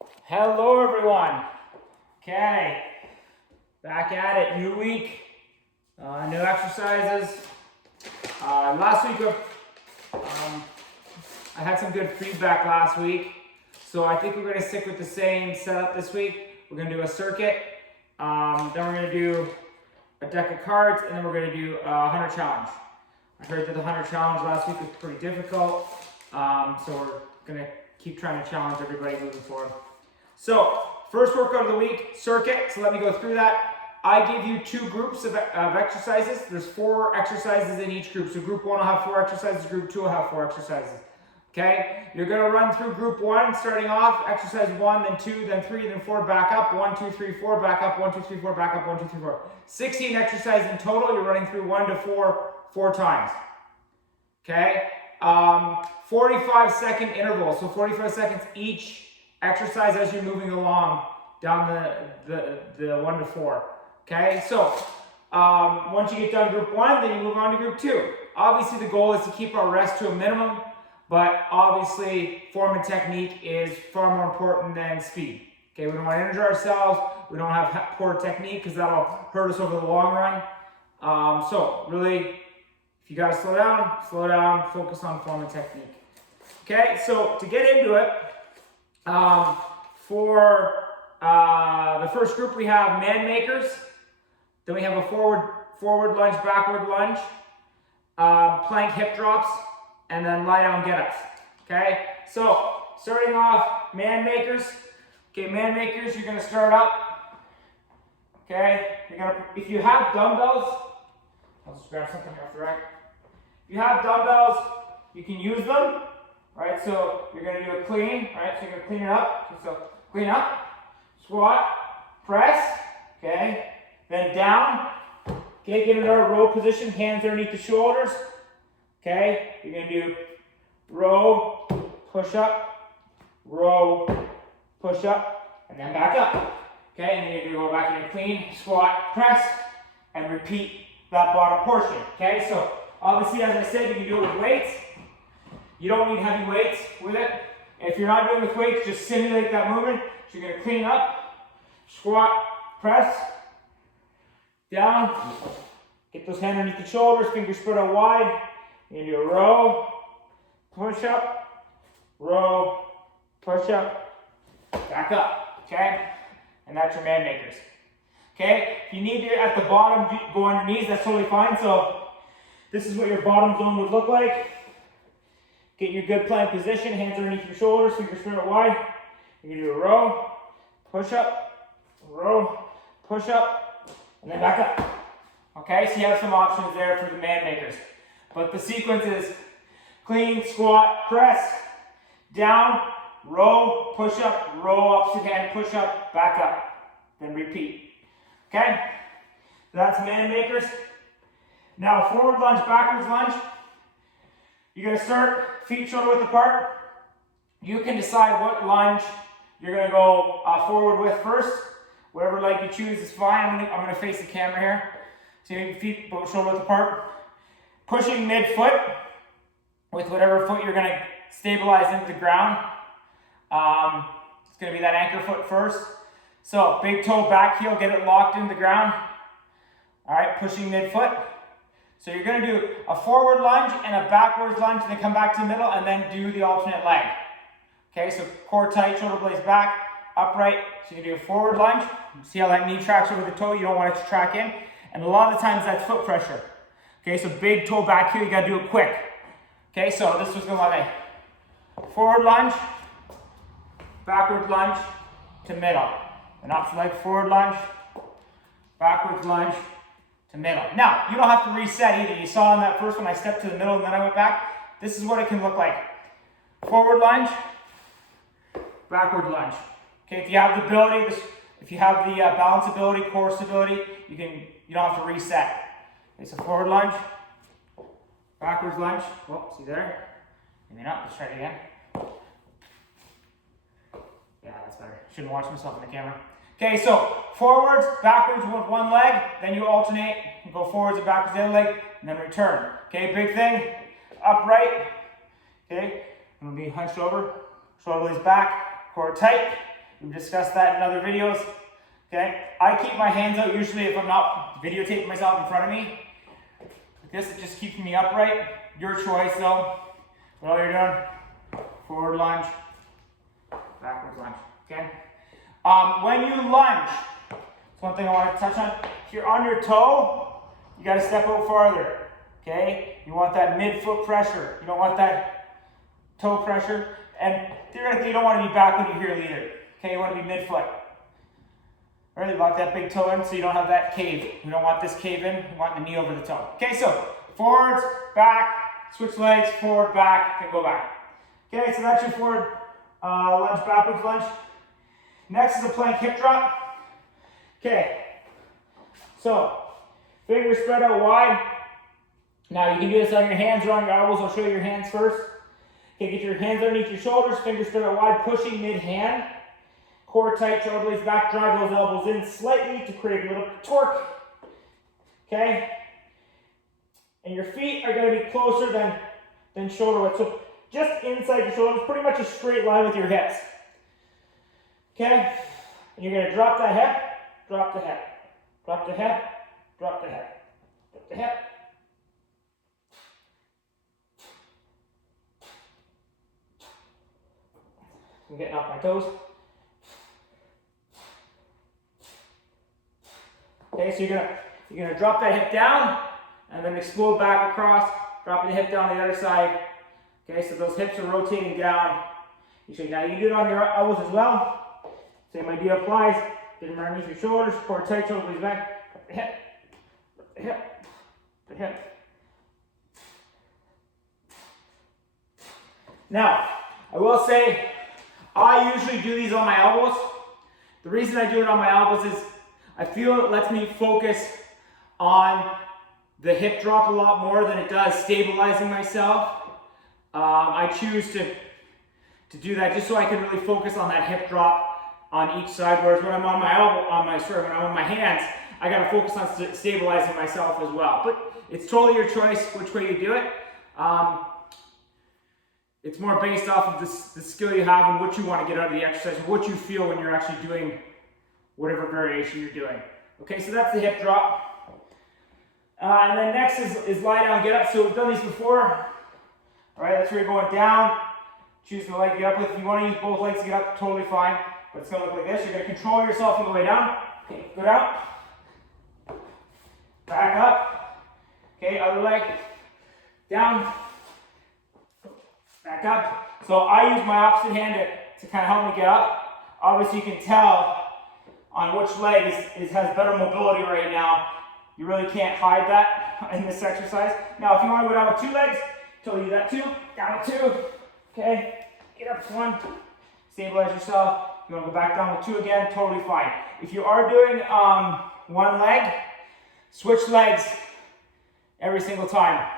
Hello everyone. Okay, back at it, new week, new exercises. Last week I had some good feedback last week, so I think we're going to stick with the same setup this week. We're going to do a circuit, then we're going to do a deck of cards, and then we're going to do a 100 challenge. I heard that the 100 challenge last week was pretty difficult, so we're going to keep trying to challenge everybody moving forward. So, first workout of the week, circuit. So let me go through that. I give you two groups of exercises. There's 4 exercises in each group. So group 1 will have 4 exercises, group 2 will have 4 exercises. Okay? You're going to run through group 1, starting off, exercise 1, then 2, then 3, then 4, back up, 1, 2, 3, 4, back up, 1, 2, 3, 4, back up, 1, 2, 3, 4. 16 exercises in total. You're running through 1 to 4, 4 times. Okay? 45-second interval. So 45 seconds each exercise as you're moving along down the 1 to 4. Okay, so once you get done group 1, then you move on to group 2. Obviously the goal is to keep our rest to a minimum, but obviously form and technique is far more important than speed. Okay, we don't want to injure ourselves, we don't have poor technique because that'll hurt us over the long run. So really, if you got to slow down, focus on form and technique. Okay, so to get into it, for the first group we have man makers, then we have a forward lunge, backward lunge, plank hip drops, and then lie down get-ups. Okay, so starting off man makers. Okay, man makers, you're gonna start up. Okay, if you have dumbbells, I'll just grab something off the rack. If you have dumbbells, you can use them. Right, so you're going to do a clean, right, so you're going to clean it up, so clean up, squat, press, okay, then down, okay, get into a row position, hands underneath the shoulders, okay, you're going to do row, push up, and then back up, okay, and then you're going to go back into clean, squat, press, and repeat that bottom portion, okay, so obviously as I said, you can do it with weights. You don't need heavy weights with it. If you're not doing it with weights, just simulate that movement. So you're going to clean up, squat, press, down, get those hands underneath the shoulders, fingers spread out wide. You're going to do a row, push up, back up, okay? And that's your man makers. Okay, if you need to, at the bottom, go on your knees, that's totally fine. So this is what your bottom zone would look like. Get your good plank position, hands underneath your shoulders, fingers spread out wide. You're going to do a row, push up, and then back up. Okay, so you have some options there for the man makers. But the sequence is clean, squat, press, down, row, push up, row, opposite hand, push up, back up. Then repeat. Okay, so that's man makers. Now forward lunge, backwards lunge. You're going to start feet shoulder width apart. You can decide what lunge you're going to go forward with first. Whatever leg you choose is fine. I'm going to face the camera here. So your feet shoulder width apart. Pushing mid-foot with whatever foot you're going to stabilize into the ground. It's going to be that anchor foot first. So big toe, back heel, get it locked into the ground. All right, pushing mid-foot. So you're going to do a forward lunge and a backwards lunge, and then come back to the middle, and then do the alternate leg. Okay, so core tight, shoulder blades back, upright. So you can do a forward lunge. See how that knee tracks over the toe? You don't want it to track in. And a lot of the times that's foot pressure. Okay, so big toe back here, you got to do it quick. Okay, so this was going to look like forward lunge, backward lunge to middle. And opposite leg, forward lunge, backwards lunge to middle. Now, you don't have to reset either. You saw on that first one, I stepped to the middle and then I went back. This is what it can look like. Forward lunge, backward lunge. Okay, if you have the ability, if you have the balance ability, core stability, you don't have to reset. Okay, so forward lunge, backwards lunge. Whoa, see there? Maybe not, let's try it again. Yeah, that's better. Shouldn't watch myself in the camera. Okay, so forwards, backwards with one leg, then you alternate, you go forwards and backwards the other leg, and then return. Okay, big thing, upright. Okay, I'm gonna be hunched over, shoulder blades back, core tight, We've discussed that in other videos. Okay, I keep my hands out usually if I'm not videotaping myself in front of me. Like this, it just keeps me upright. Your choice though. What all you're doing, forward lunge, backwards lunge, okay? When you lunge, that's one thing I want to touch on. If you're on your toe, you got to step out farther, okay? You want that mid-foot pressure. You don't want that toe pressure. And theoretically, you don't want to be back when you're here either, okay? You want to be mid-foot. All right, lock that big toe in so you don't have that cave. We don't want this cave in. We want the knee over the toe. Okay, so forwards, back, switch legs, forward, back, then go back. Okay, so that's your forward lunge, backwards lunge. Next is a plank hip drop. Okay, so fingers spread out wide. Now you can do this on your hands or on your elbows. I'll show you your hands first. Okay, get your hands underneath your shoulders, fingers spread out wide, pushing mid-hand. Core tight, shoulder blades back, drive those elbows in slightly to create a little torque. Okay? And your feet are going to be closer than shoulder width. So just inside your shoulders, pretty much a straight line with your hips. Okay? And you're going to drop that hip, drop the hip, drop the hip, drop the hip, drop the hip. I'm getting off my toes. Okay, so you're gonna drop that hip down and then explode back across, dropping the hip down the other side. Okay, so those hips are rotating down. Now you can do it on your elbows as well. Same idea applies. Get them underneath your shoulders, core tight, shoulder blades back, drop the hip, drop the hip, the hip. Now, I will say, I usually do these on my elbows. The reason I do it on my elbows is I feel it lets me focus on the hip drop a lot more than it does stabilizing myself. I choose to do that just so I can really focus on that hip drop on each side. Whereas when I'm on my elbow, when I'm on my hands, I gotta focus on stabilizing myself as well. But it's totally your choice which way you do it. It's more based off of the skill you have and what you want to get out of the exercise, and what you feel when you're actually doing whatever variation you're doing. Okay, so that's the hip drop. And then next is lie down, get up. So we've done these before. All right, that's where you're going down. Choose the leg to get up with. If you want to use both legs to get up, totally fine. But it's going to look like this. You're going to control yourself on the way down. Okay, go down. Back up. Okay, other leg. Down. Back up. So I use my opposite hand to kind of help me get up. Obviously, you can tell on which leg has better mobility right now. You really can't hide that in this exercise. Now, if you want to go down with two legs, totally do that too. Down with two. Okay. Get up to one. Stabilize yourself. You want to go back down with two again, totally fine. If you are doing one leg, switch legs every single time.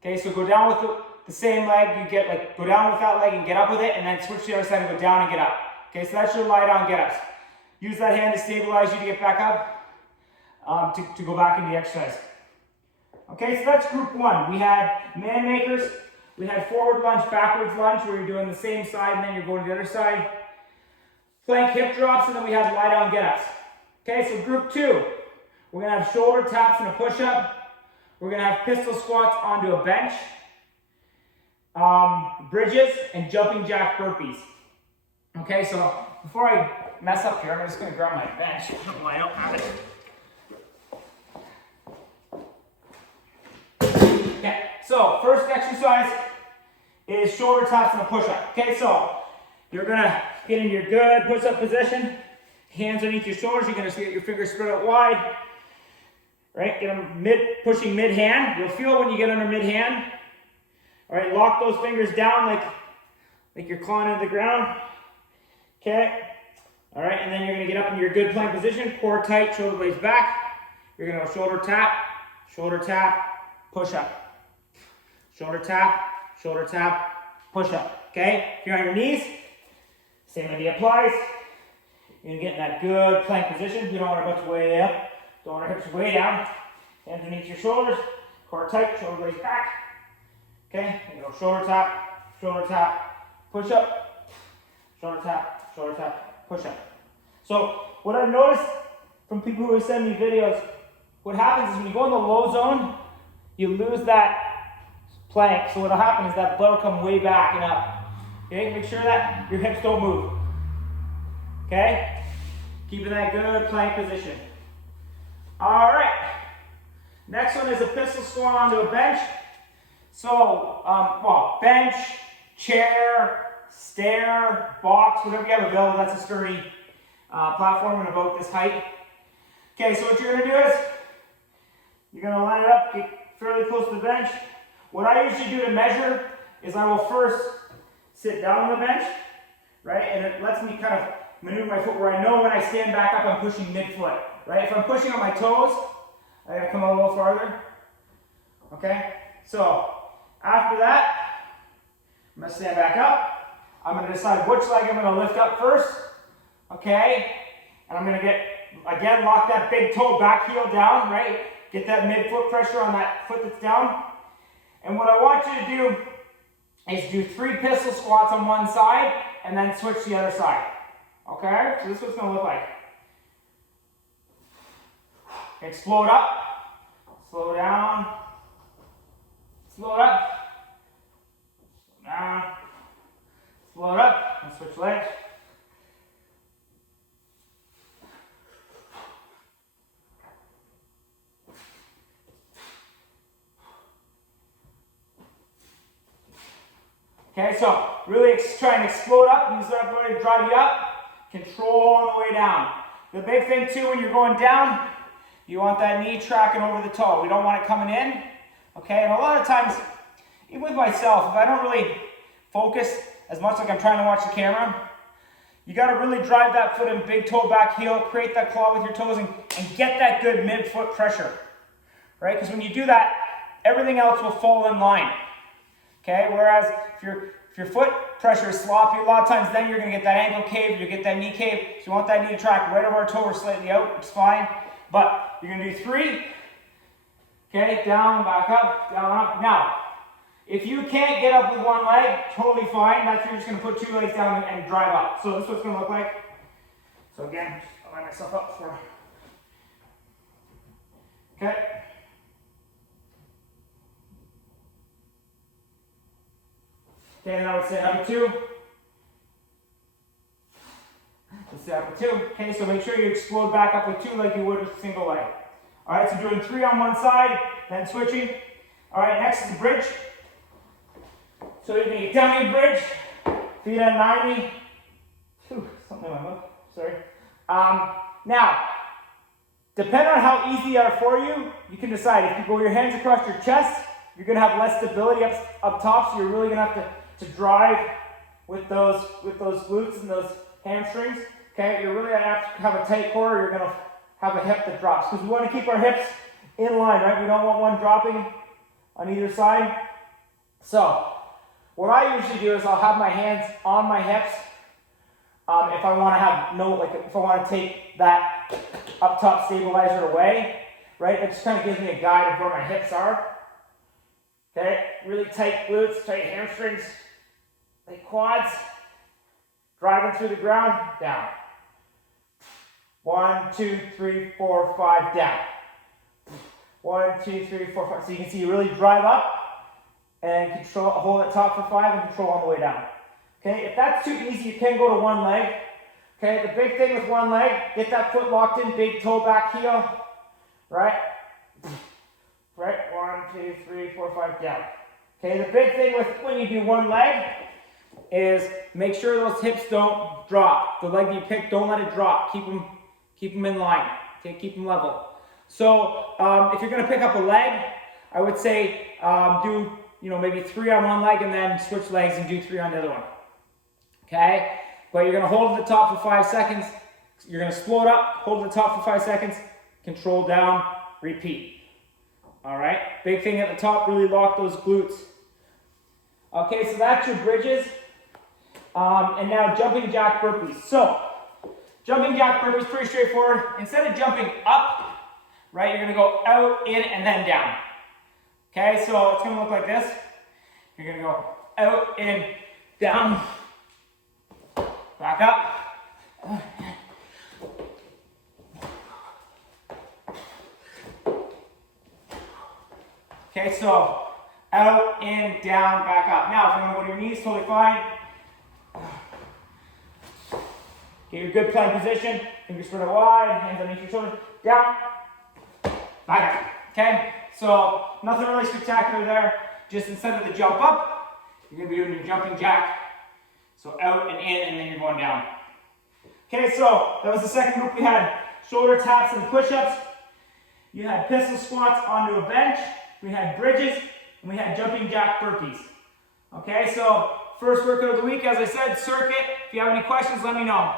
Okay, so go down with the same leg. You get go down with that leg and get up with it, and then switch to the other side and go down and get up. Okay, so that's your lie down get ups. Use that hand to stabilize you to get back up, to go back into the exercise. Okay, so that's group one. We had man makers, we had forward lunge, backwards lunge, where you're doing the same side and then you're going to the other side. Plank hip drops, and then we had lie down get ups. Okay, so group two, we're gonna have shoulder taps and a push up. We're gonna have pistol squats onto a bench, bridges, and jumping jack burpees. Okay, so before I mess up here, I'm just going to grab my bench. I don't know why I don't have it. Okay, so first exercise is shoulder taps and a push-up. Okay, so you're going to get in your good push-up position. Hands underneath your shoulders. You're going to get your fingers spread out wide. Right, get them pushing mid-hand. You'll feel when you get under mid-hand. All right, lock those fingers down like you're clawing into the ground. Okay. All right, and then you're going to get up in your good plank position, core tight, shoulder blades back. You're going to go shoulder tap, push up. Shoulder tap, push up. Okay? If you're on your knees, same idea applies. You're going to get in that good plank position. You don't want our butts way up. Don't want our hips way down. Hands underneath your shoulders, core tight, shoulder blades back. Okay? You're going to go shoulder tap, push up. Shoulder tap, push-up. So what I've noticed from people who send me videos, what happens is when you go in the low zone, you lose that plank. So what'll happen is that blood will come way back and up. Okay, make sure that your hips don't move. Okay, keeping that good plank position. All right, next one is a pistol squat onto a bench. So, bench, chair, stair, box, whatever you have available, that's a sturdy platform and about this height. Okay, so what you're gonna do is, you're gonna line it up, get fairly close to the bench. What I usually do to measure is I will first sit down on the bench, right? And it lets me kind of maneuver my foot where I know when I stand back up, I'm pushing mid-foot, right? If I'm pushing on my toes, I gotta come a little farther, okay? So, after that, I'm gonna stand back up. I'm gonna decide which leg I'm gonna lift up first, okay? And I'm gonna get, again, lock that big toe back heel down, right? Get that mid-foot pressure on that foot that's down. And what I want you to do is do 3 pistol squats on one side and then switch to the other side. Okay? So this is what it's going to look like. Explode up, slow down, slow it up, slow down, slow it up, and switch legs. Okay, so really try and explode up, use that ability to drive you up, control on the way down. The big thing too, when you're going down, you want that knee tracking over the toe. We don't want it coming in, okay? And a lot of times, even with myself, if I don't really focus as much like I'm trying to watch the camera, you gotta really drive that foot in, big toe back heel, create that claw with your toes and get that good mid-foot pressure, right? Because when you do that, everything else will fall in line. Okay, whereas if your foot pressure is sloppy, a lot of times then you're going to get that ankle cave, you get that knee cave. So you want that knee to track right over our toe or slightly out, it's fine. But you're going to do 3. Okay, down, back up, down, up. Now, if you can't get up with one leg, totally fine. That's you're just going to put 2 legs down and drive up. So this is what it's going to look like. So again, I'll line myself up for. Okay. Okay, and I would say number 2. Let's say number 2. Okay, so make sure you explode back up with 2 like you would with a single leg. Alright, so doing 3 on one side, then switching. Alright, next is the bridge. So you're going to get down your bridge, feet at 90. Something in my mouth, sorry. Now, depending on how easy they are for you, you can decide. If you go your hands across your chest, you're going to have less stability up top, so you're really going to have to drive with those glutes and those hamstrings. Okay, you're really going to have a tight core, or you're going to have a hip that drops. Because we want to keep our hips in line, right? We don't want one dropping on either side. So, what I usually do is I'll have my hands on my hips. If I want to have if I want to take that up top stabilizer away, right? It just kind of gives me a guide of where my hips are. Okay, really tight glutes, tight hamstrings, tight quads. Driving through the ground, down. 1, 2, 3, 4, 5, down. 1, 2, 3, 4, 5. So you can see you really drive up and control, hold it top for 5 and control on the way down. Okay, if that's too easy, you can go to one leg. Okay, the big thing with one leg, get that foot locked in, big toe back heel, right? Right, 1, 2, 3, 4, 5, down. Okay, the big thing with when you do one leg is make sure those hips don't drop. The leg that you pick, don't let it drop. Keep them in line. Okay, keep them level. So if you're going to pick up a leg, I would say do maybe 3 on one leg and then switch legs and do 3 on the other one. Okay, but you're going to hold at the top for 5 seconds. You're going to explode up, hold at the top for 5 seconds, control down, repeat. All right, big thing at the top, really lock those glutes. Okay, so that's your bridges. And now jumping jack burpees. So, jumping jack burpees, pretty straightforward. Instead of jumping up, right, you're going to go out, in, and then down. Okay, so it's going to look like this. You're going to go out, in, down, back up, Okay, so out, in, down, back up. Now, if you want to go to your knees, totally fine. Get your good plank position. Fingers spread out wide, hands underneath your shoulders. Down, back up. Okay, so nothing really spectacular there. Just instead of the jump up, you're going to be doing your jumping jack. So out and in, and then you're going down. Okay, so that was the second group. We had shoulder taps and push-ups. You had pistol squats onto a bench. We had bridges, and we had jumping jack burpees. Okay, so first workout of the week, as I said, circuit. If you have any questions, let me know.